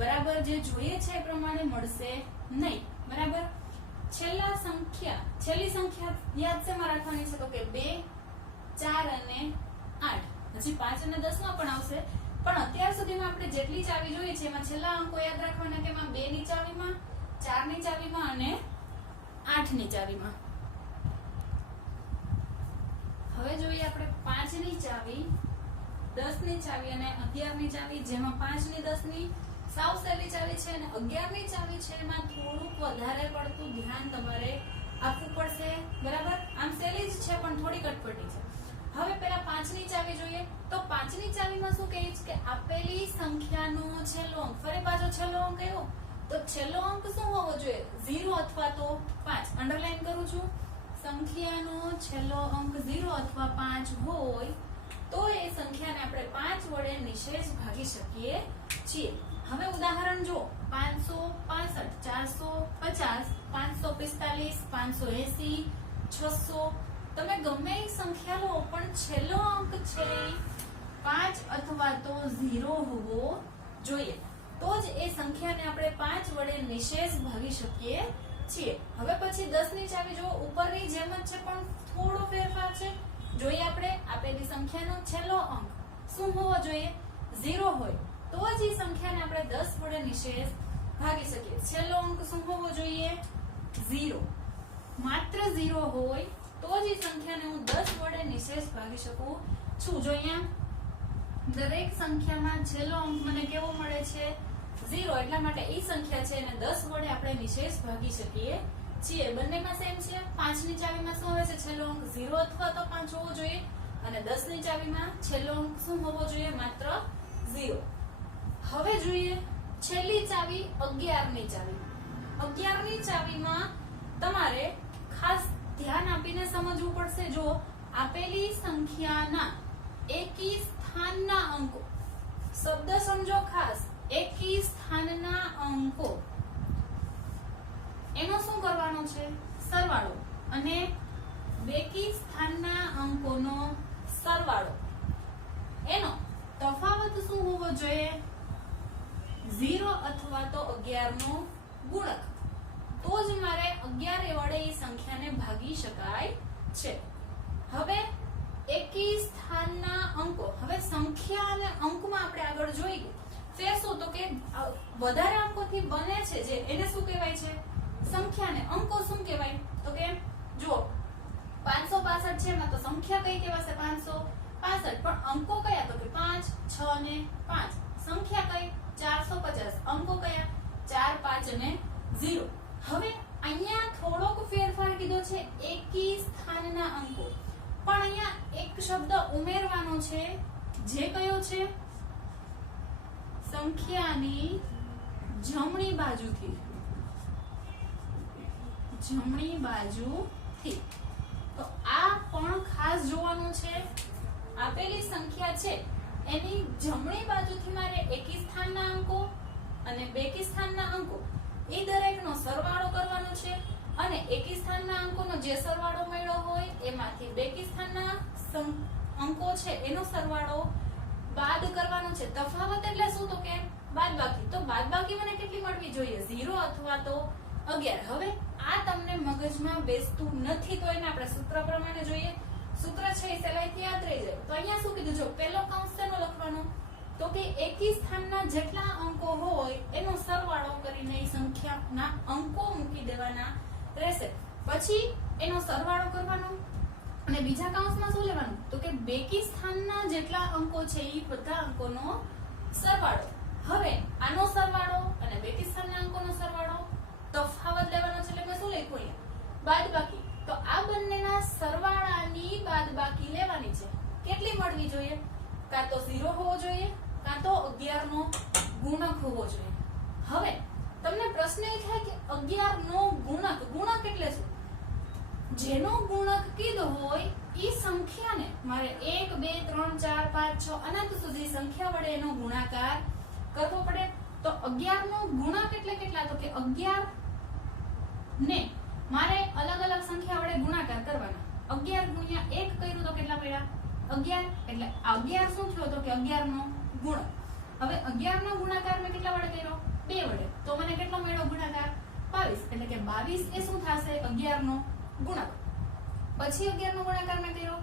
બરાબર જે જોઈએ છે એ પ્રમાણે મળશે નહીં બરાબર. છેલ્લી સંખ્યા યાદ શેમાં રાખવાની છે તો કે 2 4 અને 8. હજી 5 અને 10 માં પણ આવશે, પણ અત્યાર સુધીમાં આપણે જેટલી ચાવી જોઈએ છે એમાં છેલ્લા અંકો યાદ રાખવાના કે એમાં 2 ની ચાવીમાં 4 ની ચાવીમાં અને 8 ની ચાવીમાં. હવે જોઈએ આપણે 5 ની ચાવી 10 ની ચાવી અને 11 ની ચાવી, જેમાં 5 ની 10 ની સાવ સહેલી ચાવી છે અને 11 ની ચાવી છે એમાં થોડુંક વધારે પડતું ધ્યાન તમારે આપવું પડશે બરાબર. આમ સહેલી જ છે પણ થોડી કટપટી છે. હવે પહેલા 5 ની ચાવી જોઈએ. તો 5 ની ચાવીમાં શું કહે છે કે આપેલી સંખ્યાનો છેલ્લો અંક, ફરી પાછો છેલ્લો અંક કયો તો છેલ્લો અંક શું હોવો જોઈએ 0 અથવા તો 5. અંડરલાઈન કરું છું, સંખ્યાનો છેલ્લો અંક 0 અથવા 5 હોય તો એ સંખ્યાને આપણે 5 વડે નિશેષ ભાગી શકીએ છીએ. હવે ઉદાહરણ જો 565 450 545 580 600, તમે ગમે એ સંખ્યા લો પણ છેલ્લો અંક છે 5 અથવા તો 0 હોવો જોઈએ, તો જ એ સંખ્યાને આપણે 5 વડે નિશેષ ભાગી શકીએ છીએ. હવે પછી 10 ની ચાવી જો ઉપરની જેમ જ છે પણ થોડો ફેરફાર છે. જોઈએ આપણે આપેલી સંખ્યાનો છેલ્લો અંક શું હોવો જોઈએ 0 હોય તો જ એ સંખ્યાને આપણે 10 વડે નિશેષ ભાગી શકીએ. છેલ્લો અંક શું હોવો જોઈએ 0, માત્ર 0 હોય તો જ એ સંખ્યાને હું 10 વડે નિશેષ ભાગી શકું છું. જો અહીંયા દરેક સંખ્યામાં છેલ્લો અંક મને કેવો મળે છે 0, એટલા માટે એ સંખ્યા છે એને 10 વડે આપણે નિશેષ ભાગી શકીએ છીએ. બંનેમાં સેમ છે. 5 ની ચાવીમાં શું આવે છે છેલ્લો અંક 0 અથવા તો 5 હોવો જોઈએ અને 10 ની ચાવીમાં છેલ્લો અંક શું હોવો જોઈએ માત્ર 0. હવે જોઈએ છેલ્લી ચાવી 11 ની ચાવી. 11 ની ચાવીમાં તમારે ખાસ ધ્યાન આપીને સમજવું પડશે. જો આપેલી સંખ્યાના એકી સ્થાનના અંકો, શબ્દ સમજો ખાસ, એકી સ્થાનના અંકો એનો શું કરવાનો છે સરવાળો અને બેકી સ્થાનના અંકોનો સરવાળો, એનો તફાવત શું હોવો જોઈએ 0 અથવા તો 11 નો ગુણક, તો જ મારે 11 વડે એ સંખ્યાને ભાગી શકાય છે. હવે એકી સ્થાનના અંકો, હવે સંખ્યા અને અંકમાં આપણે આગળ જોઈએ ફેર શું તો કે વધારે અંકોથી બને છે જે એને શું કહેવાય છે સંખ્યાને. અંકો શું કહેવાય તો કે જો 565 છે એમાં તો સંખ્યા કઈ કહેવાશે 565, પણ અંકો કયા તો કે 5 6 અને 5. સંખ્યા કઈ 450, અંકો કયા 4 5 અને 0. હવે અહીંયા થોડોક ફેરફાર કીધો છે એકી સ્થાનના અંકો, પણ અહીંયા એક શબ્દ ઉમેરવાનો છે જે કયો છે સંખ્યાની જમણી બાજુથી. જમણી બાજુથી. તો આ પણ ખાસ જોવાનું છે. આપેલી સંખ્યા છે એની જમણી બાજુથી મારે એકી સ્થાનના અંકો અને બેકી સ્થાનના અંકો એ દરેકનો સરવાળો કરવાનો છે અને એકી સ્થાનના અંકોનો જે સરવાળો મળ્યો હોય એમાંથી બેકી સ્થાનના અંકો છે એનો સરવાળો બાદ કરવાનો છે. તફાવત એટલે શું? તો કે બાદબાકી. તો બાદબાકી મને કેટલી મળવી જોઈએ? 0 અથવા તો 11. હવે આ તમને મગજમાં બેસતું નથી તો એને આપણે સૂત્ર પ્રમાણે જોઈએ. સૂત્ર છે એ સહેલાઈથી યાદ રહી જાય. તો અહીંયા શું કીધું? જો પહેલો કૌંસ શેનો લખવાનો? તો કે એકી સ્થાનના જેટલા અંકો હોય એનો સરવાળો કરીને એ સંખ્યાના અંકો મૂકી દેવાના રહેશે. પછી એનો સરવાળો કરવાનો અને બીજા કૌંસમાં શું લેવાનું? તો કે બેકી સ્થાનના જેટલા અંકો છે એ બધા અંકોનો સરવાળો. હવે આનો સરવાળો અને બેકી સ્થાનના અંકોનો સરવાળો તફાવત લેવાનો છે એટલે મેં શું લખ્યું અહીંયા? બાદબાકી. તો આ બંનેના સરવાળાની બાદબાકી લેવાની છે. કેટલી મળવી જોઈએ? કાં તો 0 હોવો જોઈએ કાં તો 11 નો ગુણક હોવો જોઈએ. હવે તમને પ્રશ્ન એ થાય કે 11 નો ગુણક. ગુણક એટલે શું? જેનો ગુણક કીધો હોય એ સંખ્યાને મારે 1 2 3 4 5 6 અનંત સુધી સંખ્યા વડે એનો ગુણાકાર કરવો પડે. તો 11 નો ગુણક એટલે કેટલા? તો કે 11 ને મારે અલગ અલગ સંખ્યા વડે ગુણાકાર કરવાના. 11 ગુણ્યા 1 કર્યું તો કેટલા મળ્યા? 11. એટલે 11 શું થયો? તો કે 11 નો ગુણક. હવે 11 નો ગુણાકાર મેં કેટલા વડે કર્યો? 2 વડે. તો મને કેટલો મળ્યો ગુણાકાર? 22. એટલે કે 22 એ શું થશે? 11 નો ગુણક. પછી 11 નો ગુણાકાર મેં કર્યો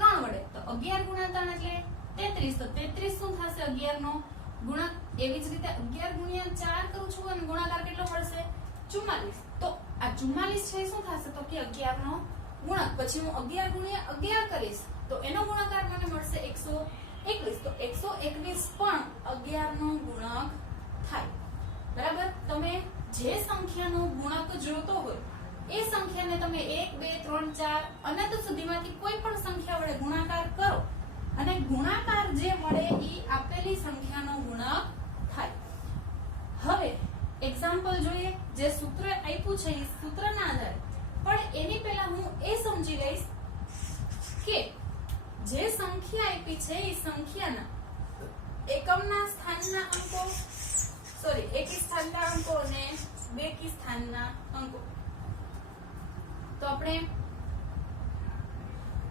3 વડે. તો 11 ગુણ્યા 3 એટલે 33. તો 33 શું થશે? 11 નો ગુણક. એવી જ રીતે 11 ગુણ્યા 4 કરું છું અને ગુણાકાર કેટલો મળશે? 44. તો આ 44 છે શું થશે? તો કે 11 નો ગુણક. પછી હું 11 ગુણ્યા 11 કરીશ તો એનો ગુણાકાર મને મળશે 121. તો 121 પણ 11 નો ગુણક થાય. બરાબર? તમે જે સંખ્યાનો ગુણક જોતો હોય એ સંખ્યાને તમે 1 2 3 4 અનંત સુધીમાંથી કોઈ પણ સંખ્યા વડે ગુણાકાર કરો અને ગુણાકાર જે મળે એ આપેલી સંખ્યાનો ગુણક થાય. હવે એક્ઝામ્પલ જોઈએ. જે સૂત્ર આપ્યું છે એ સૂત્રના આધારે પણ એની પહેલા હું એ સમજી લઈશ કે જે સંખ્યા આપી છે એ સંખ્યાના એકમના સ્થાનના અંકો એકી સ્થાનના અંકો અને બેકી સ્થાનના અંકો. તો આપણે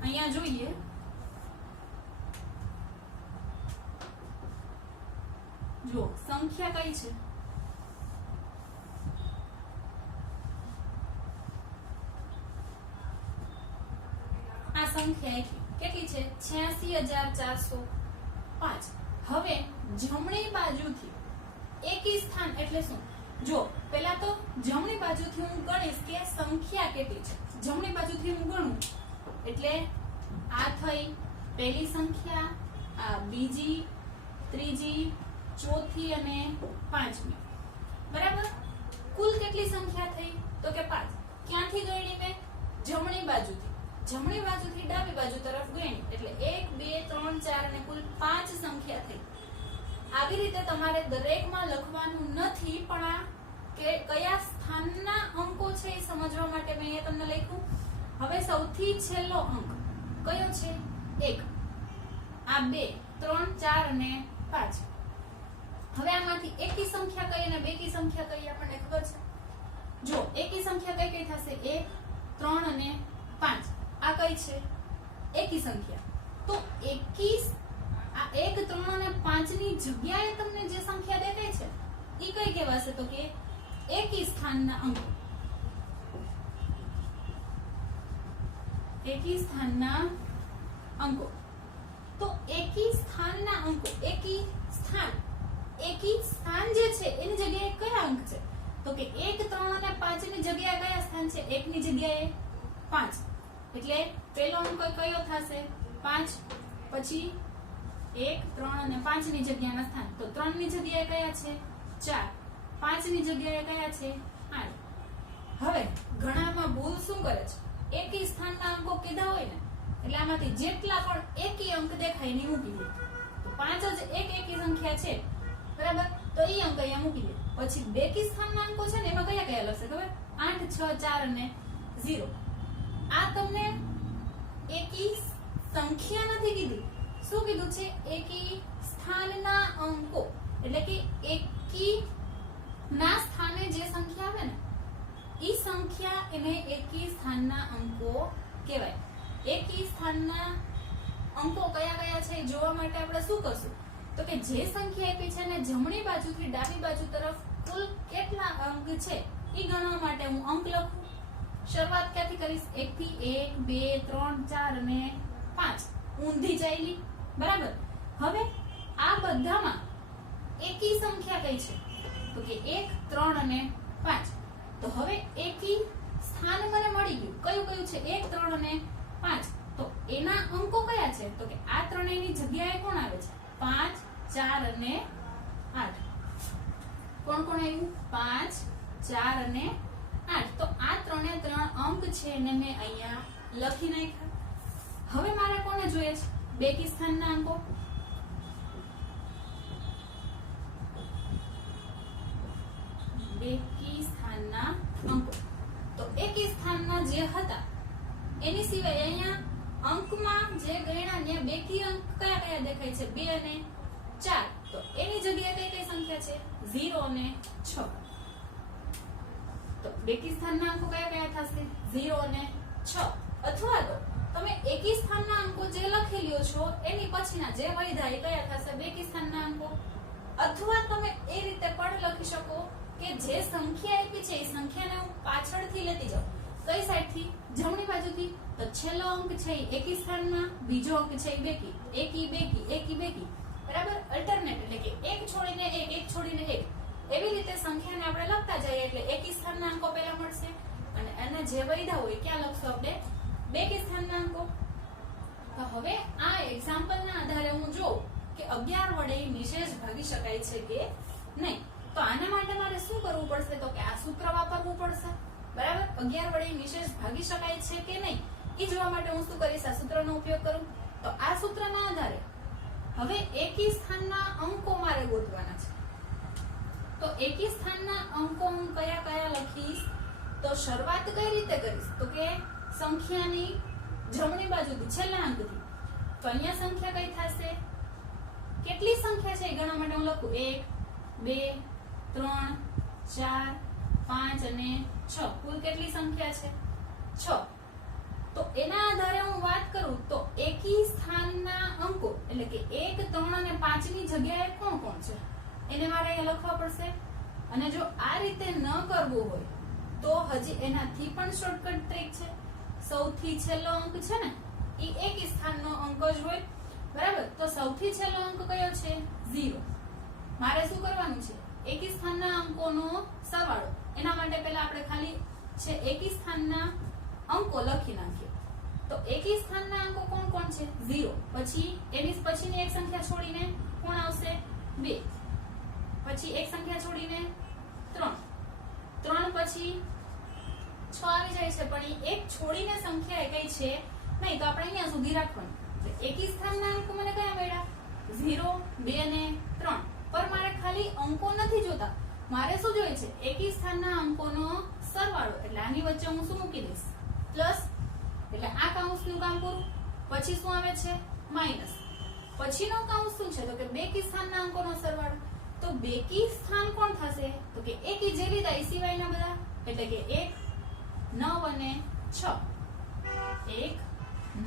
અહીંયા જોઈએ. જો સંખ્યા કઈ છે? આ સંખ્યા કેટલી છે? 86,405. હવે જમણી બાજુથી એકી સ્થાન એટલે શું? જો પહેલા તો જમણી બાજુથી હું ગણીશ કે સંખ્યા કેટલી છે. જમણી બાજુથી હું ગણું એટલે આ થઈ પહેલી સંખ્યા, આ બીજી, ત્રીજી, ચોથી અને પાંચમી. બરાબર? કુલ કેટલી સંખ્યા થઈ? તો કે 5. ક્યાંથી ગણી મેં? જમણી બાજુથી. જમણી બાજુથી ડાબી બાજુ તરફ ગણી એટલે 1 2 3 4 અને કુલ 5 સંખ્યા થઈ. આવી રીતે તમારે દરેકમાં લખવાનું નથી પણ આ કે કયા સ્થાનના અંકો છે એ સમજવા માટે મેં એ તમને લખ્યું. હવે સૌથી છેલ્લો અંક કયો છે? 1. આ 2 3 4 અને 5. હવે આમાંથી એકી સંખ્યા કઈ અને બેકી સંખ્યા કઈ આપણને ખબર છે. જો એકી સંખ્યા કઈ થશે? 1 3 અને 5. આ કઈ છે? એકી સંખ્યા. તો એકી આ 1 3 અને 5 ની જગ્યાએ તમને જે સંખ્યા દેખાય છે ઈ કઈ કહેવાશે? તો કે એકી સ્થાનના અંકો. એકી સ્થાનના અંકો. તો એકી સ્થાનના અંકો, એકી સ્થાન જે છે એની જગ્યાએ કયા અંક છે? તો કે 1 3 અને 5 ની જગ્યાએ કયા સ્થાન છે? 1 ની જગ્યાએ 5. એટલે પહેલો અંક કયો થશે? 5. પછી 1 3 અને 5 ની જગ્યાના સ્થાન. તો 3 ની જગ્યાએ કયા છે? 4. 5 ની જગ્યાએ કયા છે? 8. હવે ઘણામાં ભૂલ શું કરે છે? એકી સ્થાનના અંકો કીધા હોય ને એટલે આમાંથી જેટલા પણ એકી અંક દેખાય એની મૂકી દે. તો 5 જ એક એકી સંખ્યા છે. બરાબર? તો ઈ અંક અહીંયા મૂકી દે. પછી બેકી સ્થાનના અંકો છે ને એમાં કયા કયા લખશે ખબર? 8, 6, 4 અને 0. આ તમને એકી સંખ્યા નથી કીધી, શું કીધું છે? એકી સ્થાનના અંકો, એટલે કે એકી ના સ્થાને જે સંખ્યા આવે ને ઈ સંખ્યા એને એકી સ્થાનના અંકો કહેવાય. એકી સ્થાનના અંકો કયા કયા છે એ જોવા માટે આપણે શું કરશું? તો કે જે સંખ્યા આપી છે ને જમણી બાજુથી ડાબી બાજુ તરફ કુલ કેટલા અંક છે એ ગણવા માટે હું અંક લખું. શરૂઆત ક્યાંથી કરીશ? 1 થી 1, 2, 3, 4 અને 5 ઊંધી ચાલી, બરાબર. હવે આ બધામાં એકી સંખ્યા કઈ છે? તો કે 1, 3 અને 5. તો હવે એકી સ્થાન મને મળી ગયું. કયું કયું છે? 1, 3 અને 5. તો એના અંકો કયા છે? તો કે આ ત્રણેયની જગ્યાએ કોણ આવે છે? 5, 4 અને 8. કોણ કોણ આવ્યું? 5, 4 અને 8. તો આ ત્રણે ત્રણ અંક છે એને મેં અહીંયા લખી નાખ્યા. હવે મારે કોને જોઈએ છે? બેકી સ્થાનના અંકો. બેકી સ્થાનના અંકો તો એકી સ્થાનના જે હતા એની સિવાય અહીંયા અંકમાં જે ગણ્યા ને બેકી અંક કયા કયા દેખાય છે? 2 અને 4. તો એની જગ્યાએ કઈ કઈ સંખ્યા છે? 0 અને 6. તો બેકી સ્થાનના અંકો કયા કયા થશે? 0 અને 6. અથવા તો તમે એકી સ્થાનના અંકો જે લખી લ્યો છો એની પછીના જે વધ્યા એ કયા થશે? બેકી સ્થાનના અંકો. અથવા તમે એ રીતે પણ લખી શકો કે જે સંખ્યા આપી છે એ સંખ્યાને હું પાછળથી લેતી જાઉં. કઈ સાઈડથી? જમણી બાજુથી. તો છેલ્લો અંક છે એ એકી સ્થાનમાં, બીજો અંક છે એ બેકી. એકી બેકી, એકી બેકી, બરાબર. અલ્ટરનેટ એટલે કે એક છોડીને એક, એક છોડીને એક, એવી રીતે સંખ્યાને આપણે લખતા જઈએ એટલે એકી સ્થાનના અંકો પહેલા મળશે અને એના જે વધ્યા હોય ક્યાં લખશું આપણે? બેકી સ્થાનના અંકો. તો હવે આ એક્ઝામ્પલના આધારે હું જોઉં કે 11 વડે નિશેષ ભાગી શકાય છે કે નહીં. તો આના માટે મારે શું કરવું પડશે? તો કે આ સૂત્ર વાપરવું પડશે, બરાબર. 11 વડે નિશેષ ભાગી શકાય છે કે નહીં એ જોવા માટે હું શું કરીશ? આ સૂત્રનો ઉપયોગ કરું. તો આ સૂત્રના આધારે હવે એકી સ્થાનના અંકો મારે ગોતવાના છે. તો એકી સ્થાનના અંકો હું કયા કયા લખીશ? તો શરૂઆત કઈ રીતે કરીશ? તો કે સંખ્યાની જમણી બાજુથી છેલ્લા અંકથી. તો અહીંયા સંખ્યા કઈ થશે? કેટલી સંખ્યા છે એ ગણવા માટે હું લખું 1, 2, 3, 4, 5 અને 6. કુલ કેટલી સંખ્યા છે? 6. તો એના આધારે હું વાત કરું તો એકી સ્થાનના અંકો એટલે કે 1, 3 અને 5 ની જગ્યાએ કોણ કોણ છે એને મારે અહીંયા લખવા પડશે. અને જો આ રીતે ન કરવું હોય તો હજી એનાથી પણ શોર્ટકટ ટ્રીક છે. સૌથી છેલ્લો અંક છે ને એ એકી સ્થાનનો અંક જ હોય, બરાબર. તો સૌથી છેલ્લો અંક કયો છે? 0. મારે શું કરવાનું છે? એકી સ્થાનના અંકોનો સરવાળો. એના માટે પહેલા આપણે ખાલી છે એકી સ્થાનના અંકો લખી નાખીએ. તો એકી સ્થાનના અંકો કોણ કોણ છે? 0. પછી એની પછીની એક સંખ્યા છોડીને કોણ આવશે? 2. પછી એક સંખ્યા છોડીને 3. 3 પછી 6 આવી જાય છે પણ એ એક છોડીને સંખ્યા એ કઈ છે નહીં. તો આપણે અહીંયા સુધી રાખવાનું. એકી સ્થાનના અંકો મને કયા મળ્યા? 0, 2 અને 3. પર મારે ખાલી અંકો નથી જોતા, મારે શું જોઈએ છે? એકી સ્થાનના અંકોનો સરવાળો. એટલે આની વચ્ચે હું શું મૂકી દઈશ? પ્લસ. એટલે આ કૌંસનું કામ પૂરું. પછી શું આવે છે? માઈનસ. પછીનો કૌંસ શું છે? તો કે બેકી સ્થાનના અંકોનો સરવાળો. તો બેકી સ્થાન કોણ થશે? તો કે એકી જે લીધા એ સિવાયના બધા. એટલે કે 1, 9 અને 6. 1,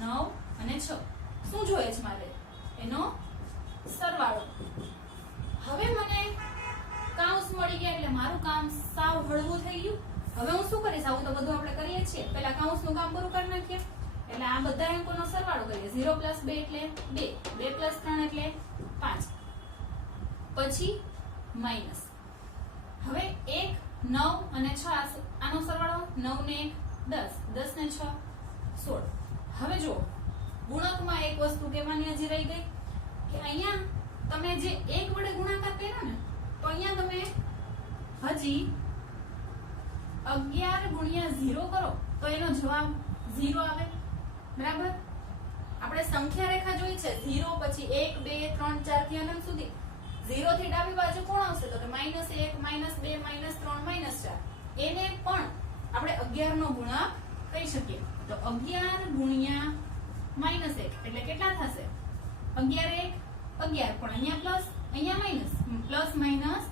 9 અને 6. શું જોઈએ છે મારે? એનો સરવાળો. હવે મને કૌંસ મળી ગયા એટલે મારું કામ સાવ હળવું થઈ ગયું. હવે હું શું કરીશ? આવું તો બધું આપણે કરીએ છીએ. પહેલા કૌંસનું કામ પૂરું કરી નાખીએ. એટલે આ બધા અંકોનો સરવાળો કરીએ. 0 + 2 એટલે 2, 2 + 3 એટલે 5. પછી માઈનસ. હવે 1, 9 અને 6 આનો સરવાળો 9 ને 1 10, 10 ને 6 16. હવે જો ગુણકમાં એક વસ્તુ કહેવાની હજી રહી ગઈ કે અહીંયા તમે જે 1 વડે ગુણાકાર કર્યો ને તો અહીંયા તમે હજી 11 × 0 કરો તો એનો જવાબ 0 આવે, બરાબર. આપણે સંખ્યા રેખા જોઈ છે 0 પછી 1, 2, 3, 4 થી અનંત સુધી. 0 થી ડાબી બાજુ કોણ આવશે તો કે -1 -2 -3 -4 એને પણ આપણે 11 નો ગુણક કહી શકીએ તો 11 ગુણ્યા -1 એટલે કેટલા થશે 11 1 11 પણ અહીંયા પ્લસ અહીંયા માઈનસ પ્લસ માઈનસ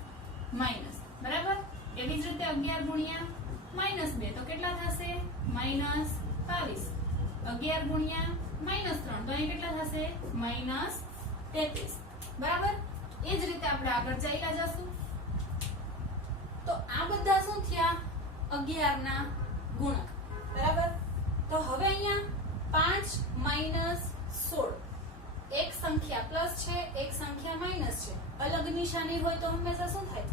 માઈનસ બરાબર એવી જ રીતે 11 ગુણ્યા -2 તો કેટલા થશે -22 11 ગુણ્યા -3 તો અહીં કેટલા થશે -33 બરાબર એ જ રીતે આપણે આગળ ચાલ્યા જશું તો આ બધા શું થયા 11 ના ગુણક બરાબર તો હવે અહીંયા 5 -16 એક સંખ્યા પ્લસ છે એક સંખ્યા માઈનસ છે અલગ નિશાની હોય તો હંમેશા શું થાય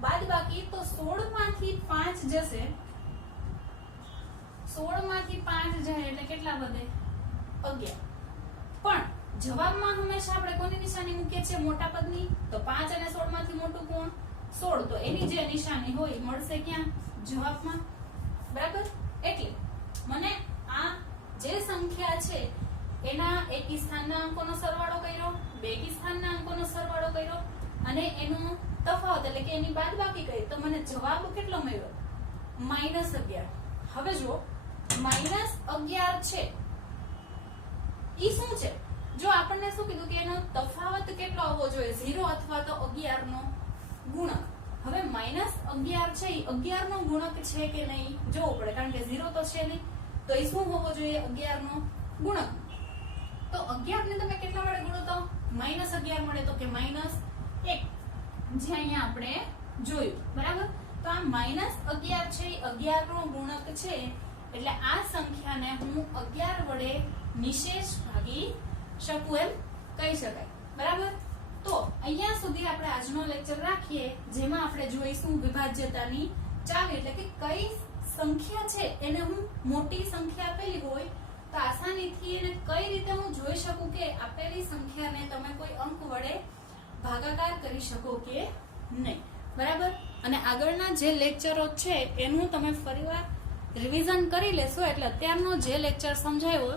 બાદબાકી તો 16 માંથી 5 જશે 16 માંથી 5 જાય એટલે કેટલા વધે 11 પણ જવાબમાં હંમેશા આપણે કોની નિશાની મૂકીએ છીએ મોટા પદની તો 5 અને 16 માંથી મોટું કોણ 16 તો એની જે નિશાની હોય મળશે ક્યાં જવાબમાં બરાબર એટલે મને આ જે સંખ્યા છે એના એકી સ્થાનના અંકોનો સરવાળો કર્યો બેકી સ્થાનના અંકોનો સરવાળો કર્યો અને એનો તફાવત એટલે કે એની બાદબાકી કરી તો મને જવાબ કેટલો મળ્યો -11 હવે જો -11 છે ઈ શું છે જો આપણને શું કીધું કે એનો તફાવત કેટલો આવવો જોઈએ 0 અથવા તો 11 નો ગુણક હવે -11 છે ઈ 11 નો ગુણક છે કે નહીં જોવું પડે કારણ કે 0 તો છે નહીં તો ઈ શું હોવો જોઈએ 11 નો ગુણક તો 11 ને તમે કેટલા વડે ગુણો તો -11 મળે તો કે -1 જે અહીંયા આપણે જોયું બરાબર તો આ -11 છે 11 નો ગુણક છે એટલે આ સંખ્યાને હું 11 વડે નિશેષ ભાગી શકું એમ કહી શકાય બરાબર તો અહીંયા સુધી આપણે આજનો લેક્ચર રાખીએ જેમાં આપણે જોઈશું વિભાજ્યતાની ચાવી એટલે કે કઈ સંખ્યા છે એને હું મોટી સંખ્યા આપેલી હોય તો આસાનીથી એને કઈ રીતે હું જોઈ શકું કે આપેલી સંખ્યાને તમે કોઈ અંક વડે ભાગાકાર કરી શકો કે નહીં બરાબર અને આગળના જે લેક્ચરો છે એનું તમે ફરીવાર રિવિઝન કરી લેશો એટલે અત્યારનો જે લેક્ચર સમજાયો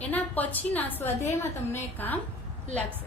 એના પછીના સ્વાધ્યાયમાં તમને કામ લાગશે